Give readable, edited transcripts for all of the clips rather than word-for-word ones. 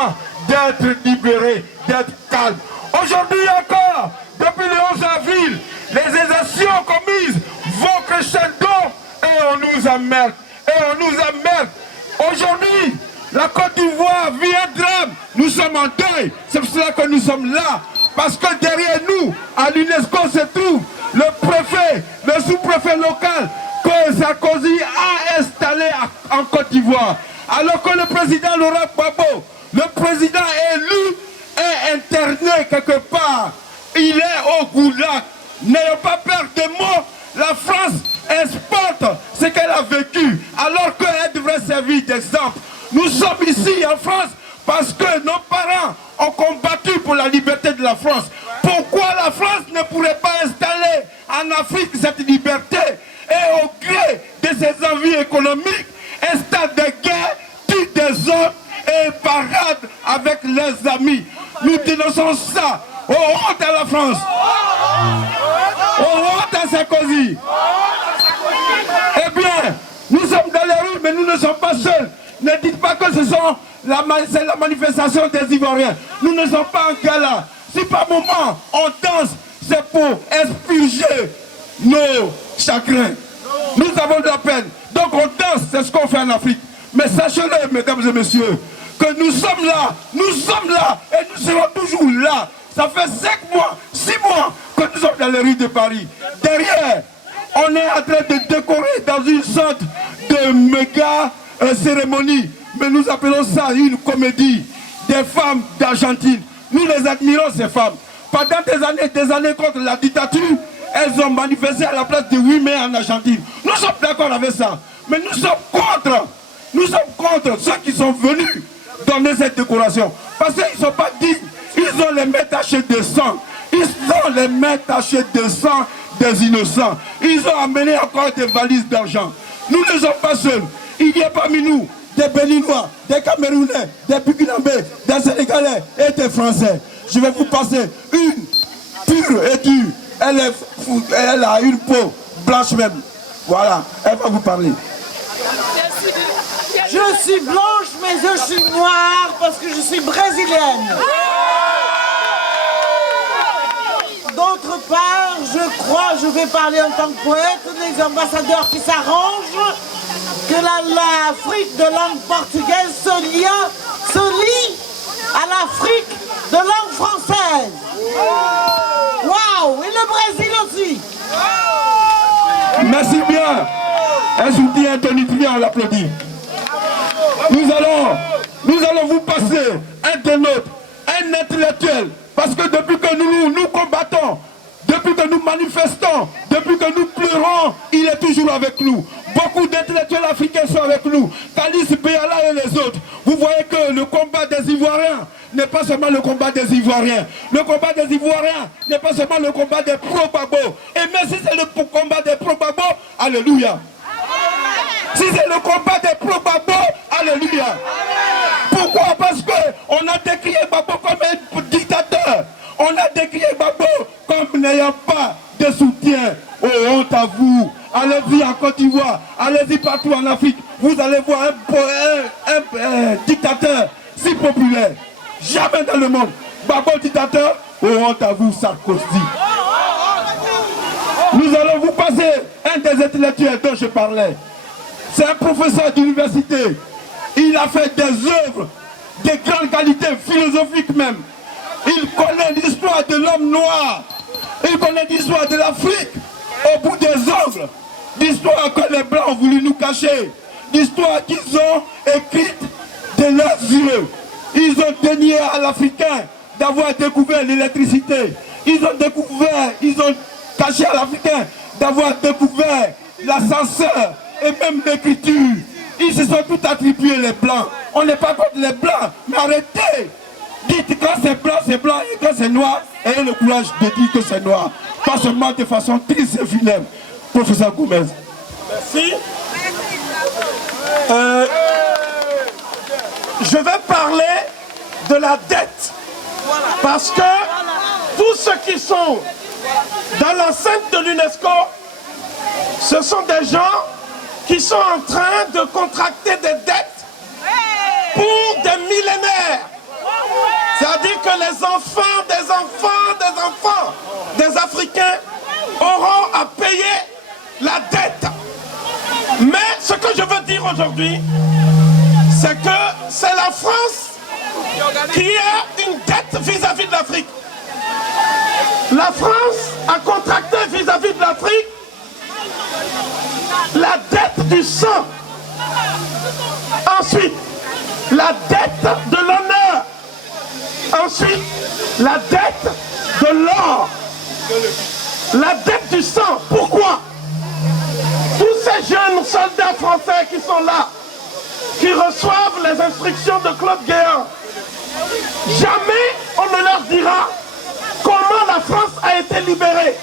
besoin d'être libéré, d'être calme. Aujourd'hui encore, depuis le 11 avril, les exactions commises vont crescendo et on nous emmerde. Aujourd'hui, la Côte d'Ivoire vit un drame. Nous sommes en deuil. C'est pour cela que nous sommes là. Parce que derrière nous, à l'UNESCO se trouve le préfet, le sous-préfet local que Sarkozy a installé en Côte d'Ivoire. Alors que le président Laurent Gbagbo, le président élu, est interné quelque part. Il est au goulag. N'ayons pas peur de mots. La France exporte ce qu'elle a vécu alors qu'elle devrait servir d'exemple. Nous sommes ici en France parce que nos parents ont combattu pour la liberté de la France. Pourquoi la France ne pourrait pas installer en Afrique cette liberté et au gré de ses envies économiques, installe des guerres, tue des hommes et parade avec leurs amis. Nous dénonçons ça. Oh, honte à la France. Oh, honte à Sarkozy. Eh bien, nous sommes dans les rues, mais nous ne sommes pas seuls. Ne dites pas que c'est la manifestation des Ivoiriens. Nous ne sommes pas en gala. Si par moment on danse, c'est pour expurger nos chagrins. Nous avons de la peine. Donc on danse, c'est ce qu'on fait en Afrique. Mais sachez-le, mesdames et messieurs, que nous sommes là et nous serons toujours là. Ça fait 5 mois, 6 mois que nous sommes dans les rues de Paris. Derrière, on est en train de décorer dans une sorte de méga cérémonie. Mais nous appelons ça une comédie des femmes d'Argentine. Nous les admirons, ces femmes. Pendant des années contre la dictature, elles ont manifesté à la place de 8 mai en Argentine. Nous sommes d'accord avec ça. Mais nous sommes contre ceux qui sont venus donner cette décoration. Parce qu'ils ne sont pas dignes. Ils ont les mains tachées de sang. Ils ont les mains tachées de sang des innocents. Ils ont amené encore des valises d'argent. Nous ne sommes pas seuls. Il y a parmi nous des Béninois, des Camerounais, des Burkinabés, des Sénégalais et des Français. Je vais vous passer une pure et dure. Elle a une peau blanche même. Voilà, elle va vous parler. Je suis blanche, mais je suis noire parce que je suis brésilienne. D'autre part, je vais parler en tant que poète, les ambassadeurs qui s'arrangent, que l'Afrique de langue portugaise se lie à l'Afrique de langue française. Waouh! Et le Brésil aussi. Merci bien. Un soutien tonitruant, on l'applaudit. Nous allons vous passer un des nôtres, un intellectuel, parce que depuis que nous combattons, depuis que nous manifestons, depuis que nous pleurons, il est toujours avec nous. Beaucoup d'intellectuels africains sont avec nous. Kalis Béala et les autres. Vous voyez que le combat des Ivoiriens n'est pas seulement le combat des Ivoiriens. Le combat des Ivoiriens n'est pas seulement le combat des pro-Gbagbo. Et même si c'est le combat des pro-Gbagbo, alléluia. Si c'est le combat des pro-Gbagbo, alléluia. Pourquoi? Parce qu'on a décrié Gbagbo comme un dictateur. On a décrié Gbagbo comme n'ayant pas de soutien. Oh, honte à vous. Allez-y en Côte d'Ivoire, allez-y partout en Afrique. Vous allez voir un dictateur si populaire. Jamais dans le monde. Gbagbo dictateur, oh, honte à vous, Sarkozy. Nous allons vous passer un des intellectuels dont je parlais. C'est un professeur d'université. Il a fait des œuvres de grande qualité, philosophiques même. Il connaît l'histoire de l'homme noir. Il connaît l'histoire de l'Afrique au bout des ongles. L'histoire que les Blancs ont voulu nous cacher. L'histoire qu'ils ont écrite de leurs yeux. Ils ont dénié à l'Africain d'avoir découvert l'électricité. Ils ont caché à l'Africain d'avoir découvert l'ascenseur et même l'écriture. Ils se sont tout attribués, les Blancs. On n'est pas contre les Blancs, mais arrêtez. Dites quand c'est blanc, et quand c'est noir, ayez le courage de dire que c'est noir. Pas seulement de façon triste et funèbre. Professeur Gomez. Merci. Je vais parler de la dette. Parce que tous ceux qui sont dans l'enceinte de l'UNESCO, ce sont des gens qui sont en train de contracter des dettes pour des millénaires. les enfants des enfants des enfants des Africains auront à payer la dette. Mais ce que je veux dire aujourd'hui, c'est que c'est la France qui a une dette vis-à-vis de l'Afrique. La France a contracté vis-à-vis de l'Afrique la dette du sang. Ensuite, la dette de l'honneur. Ensuite, la dette de l'or. La dette du sang. Pourquoi? Tous ces jeunes soldats français qui sont là, qui reçoivent les instructions de Claude Guéant, jamais on ne leur dira comment la France a été libérée.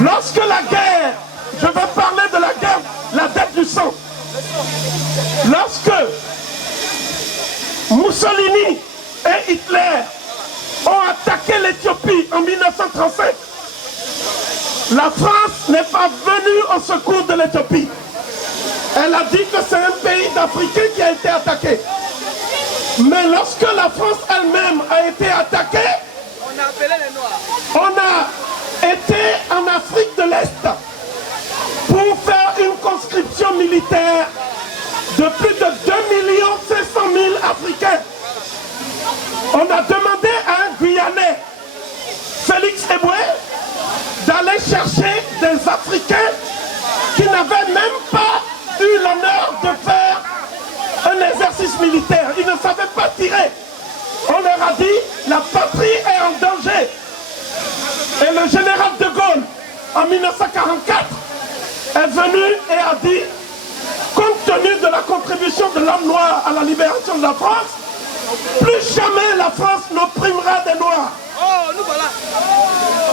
Lorsque la guerre, je vais parler de la guerre, la dette du sang. Lorsque Mussolini et Hitler ont attaqué l'Éthiopie en 1935, la France n'est pas venue au secours de l'Éthiopie. Elle a dit que c'est un pays d'Africains qui a été attaqué. Mais lorsque la France elle-même a été attaquée, on a appelé les Noirs. On a été en Afrique de l'Est pour faire une conscription militaire de plus de 2 500 000 Africains. On a demandé à un Guyanais, Félix Eboué, d'aller chercher des Africains qui n'avaient même pas eu l'honneur de faire un exercice militaire. Ils ne savaient pas tirer. On leur a dit, la patrie est en danger. Et le général de Gaulle, en 1944, est venu et a dit, compte tenu de la contribution de l'homme noir à la libération de la France, plus jamais la France n'opprimera des Noirs.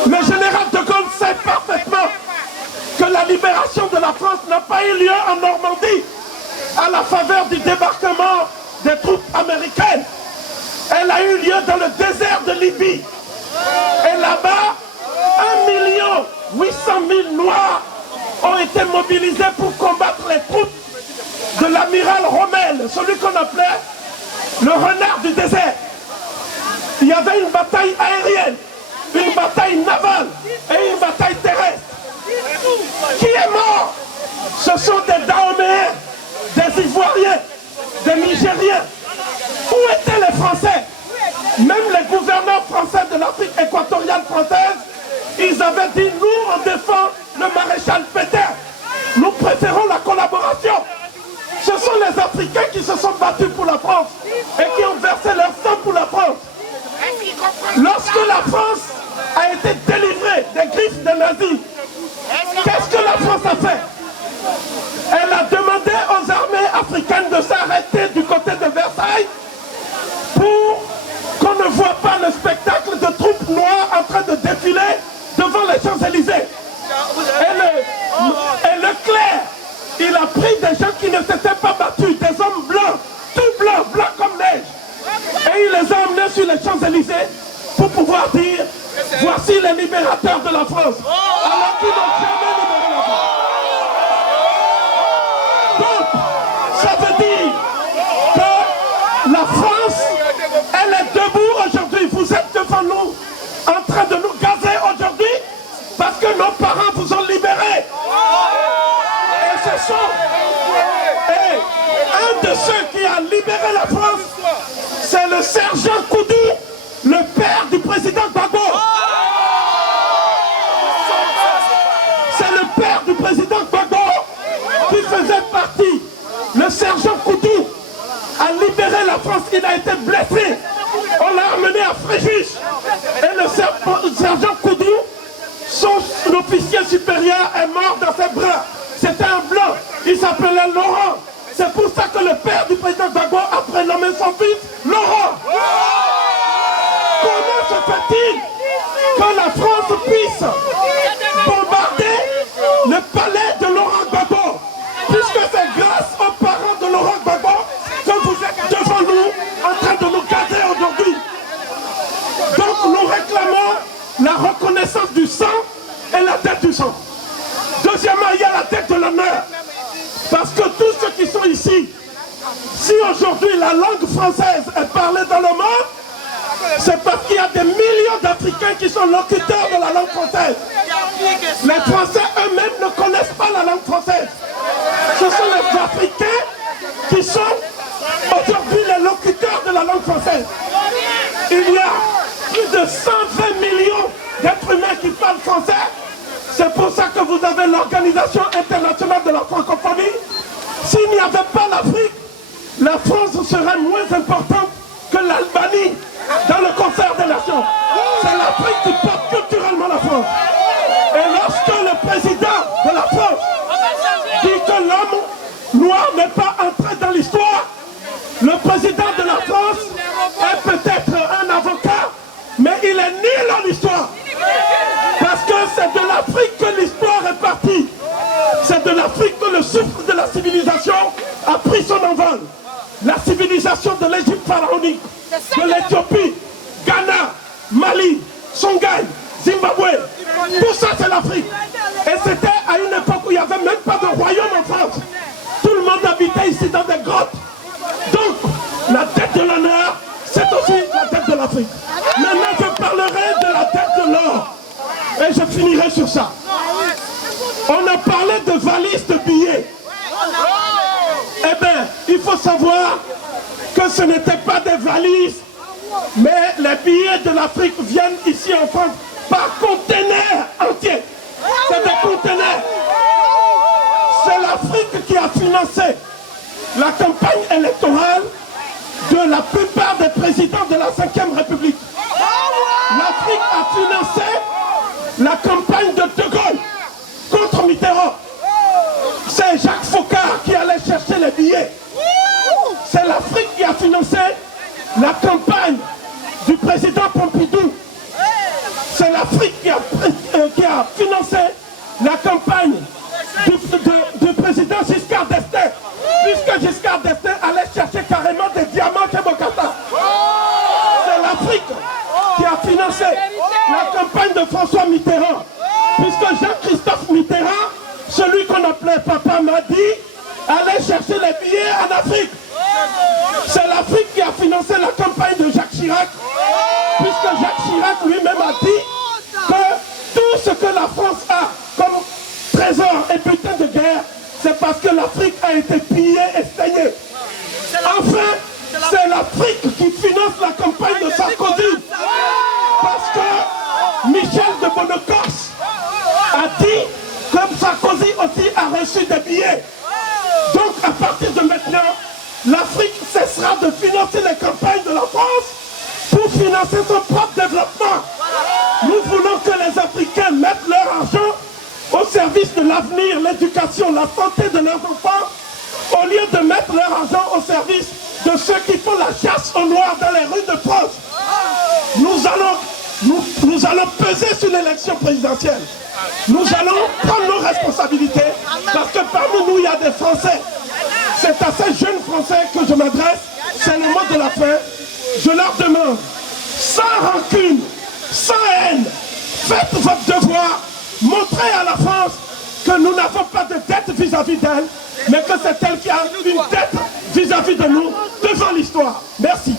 Le général de Gaulle sait parfaitement que la libération de la France n'a pas eu lieu en Normandie à la faveur du débarquement des troupes américaines. Elle a eu lieu dans le désert de Libye. Et là-bas, 1 800 000 Noirs ont été mobilisés pour combattre les troupes de l'amiral Rommel, celui qu'on appelait le renard du désert. Il y avait une bataille aérienne, une bataille navale et une bataille terrestre. Qui est mort? Ce sont des Dahoméens, des Ivoiriens, des Nigériens. Où étaient les Français? Même les gouverneurs français de l'Afrique équatoriale française, ils avaient dit, nous on défend le maréchal Pétain. Nous préférons la collaboration. Ce sont les Africains qui se sont battus pour la France et qui ont versé leur sang pour la France. Lorsque la France a été délivrée des griffes des nazis, qu'est-ce que la France a fait? Elle a demandé aux armées africaines de s'arrêter du côté de Versailles pour qu'on ne voit pas le spectacle de troupes noires en train de défiler devant les Champs-Élysées. Et Leclerc, il a pris des gens qui ne s'étaient pas battus, des hommes blancs, tout blancs, blancs comme neige. Et il les a emmenés sur les Champs-Élysées pour pouvoir dire, voici les libérateurs de la France. Alors qu'ils n'ont jamais libéré la France. Donc, ça veut dire que la France, elle est debout aujourd'hui. Vous êtes devant nous, en train de nous gazer aujourd'hui, parce que nos parents vous ont libérés. Et ce sont... Et un de ceux qui a libéré la France, c'est le sergent Koudou, le père du président Gbagbo. C'est le père du président Gbagbo qui faisait partie. Le sergent Koudou a libéré la France. Il a été blessé. On l'a amené à Fréjus. Et le sergent Koudou, son officier supérieur, est mort dans ses bras. C'était un blanc. Il s'appelait Laurent. C'est pour ça que le père du président Gbagbo a prénommé son fils Laurent. Comment se fait-il que la France puisse bombarder le palais de Laurent Gbagbo, puisque c'est grâce aux parents de Laurent Gbagbo que vous êtes devant nous en train de nous gazer aujourd'hui. Donc nous réclamons la reconnaissance du sang et la dette du sang. Deuxièmement, il y a la dette de l'honneur. Parce que tous ceux qui sont ici, si aujourd'hui la langue française est parlée dans le monde, C'est parce qu'il y a des millions d'Africains qui sont locuteurs de la langue française. Les Français eux-mêmes ne connaissent pas la langue française. Ce sont les Africains qui sont aujourd'hui les locuteurs de la langue française. Il y a plus de 120 millions d'êtres humains qui parlent français. C'est pour ça que vous avez l'Organisation internationale de la francophonie. S'il n'y avait pas l'Afrique, la France serait moins importante que l'Albanie dans le concert des nations. C'est l'Afrique qui porte culturellement la France. Et lorsque le président de la France dit que l'homme noir n'est pas entré dans l'histoire, le président de la France est peut-être un avocat, mais il est nul en histoire. Parce que c'est de l'Afrique que l'histoire est partie. C'est de l'Afrique que le souffle de la civilisation a pris son envol. La civilisation de l'Égypte pharaonique, de l'Éthiopie, Ghana, Mali, Songhai, Zimbabwe, tout ça c'est l'Afrique. Et c'était à une époque où il n'y avait même pas de royaume en France. Tout le monde habitait ici dans des grottes. Donc, la dette de l'honneur, c'est aussi la dette de l'Afrique. Maintenant, je parlerai de la dette de l'or. Et je finirai sur ça. On a parlé de valises de billets. Eh bien, il faut savoir que ce n'était pas des valises, mais les billets de l'Afrique viennent ici en France par conteneurs entiers. C'est des conteneurs. C'est l'Afrique qui a financé la campagne électorale de la plupart des présidents de la 5e République. L'Afrique a financé la campagne de De Gaulle contre Mitterrand. C'est Jacques Foccart qui allait chercher les billets. C'est l'Afrique qui a financé la campagne du président Pompidou. C'est l'Afrique qui a financé la campagne du président Giscard d'Estaing. Puisque Giscard d'Estaing allait chercher carrément des diamants chez Bokassa. C'est l'Afrique qui a financé la campagne de François Mitterrand. Puisque Jean-Christophe Mitterrand, celui qu'on appelait Papa Madi, allait chercher les billets en Afrique. C'est l'Afrique qui a financé la campagne de Jacques Chirac, puisque Jacques Chirac lui-même a dit que tout ce que la France a comme trésor et butin de guerre, c'est parce que l'Afrique a été pillée et saignée. Enfin, c'est l'Afrique qui finance la campagne de Sarkozy, parce que Michel de Bonnecorse a dit que Sarkozy aussi a reçu des billets. Donc à partir de maintenant, l'Afrique cessera de financer les campagnes de la France pour financer son propre développement. Nous voulons que les Africains mettent leur argent au service de l'avenir, l'éducation, la santé de leurs enfants, au lieu de mettre leur argent au service de ceux qui font la chasse aux noirs dans les rues de France. Nous allons peser sur l'élection présidentielle. Nous allons prendre nos responsabilités parce que parmi nous, il y a des Français. C'est à ces jeunes Français que je m'adresse. C'est le mot de la fin. Je leur demande, sans rancune, sans haine, faites votre devoir. Montrez à la France que nous n'avons pas de dette vis-à-vis d'elle, mais que c'est elle qui a une dette vis-à-vis de nous devant l'histoire. Merci.